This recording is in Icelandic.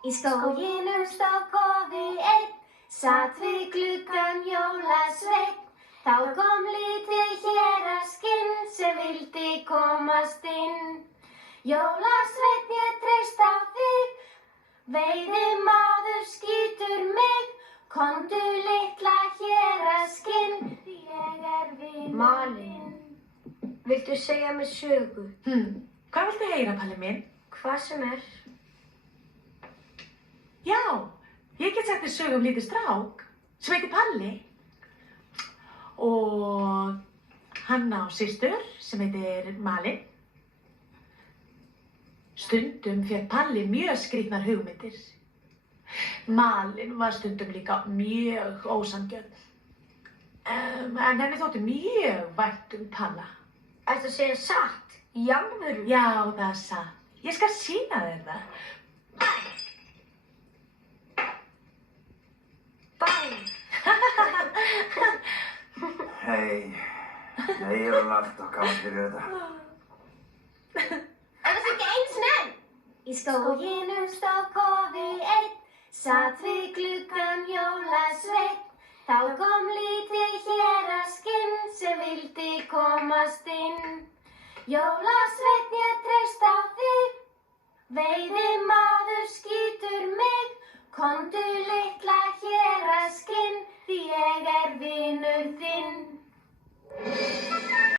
Í skóginum stóð góði einn, satt við gluggann jólasveinn. Þá kom lítið héraskinn sem vildi komast inn. Jólasveinn, ég treysti á þig, veiðimaður skýtur mig. Komdu litla héraskinn, því ég vinur Malin, viltu segja mér sögu? Hvað viltu heyra, Palli minn? Hvað sem er. Já, ég get sagt þér sögu lítið strák sem heitir Palli. Og hann á systur sem heitir Malin. Stundum fékk Palli mjög skrýtnar hugmyndir. Malin var stundum líka mjög ósanngjörn. En henni þótti mjög vænt Palla. Ertu að segja satt? Í alvöru? Já, það er satt. Ég skal sýna þér það. Hei, ég er allt og gaman fyrir þetta. En það sé ekki eins og enn. Í skóginum stóð góði einn, satt við gluggann jólasveinn. Þá kom lítið héraskinn sem vildi komast inn. Jólasveinn, ég treysti á þig, veiðimaður skýtur mig. Komdu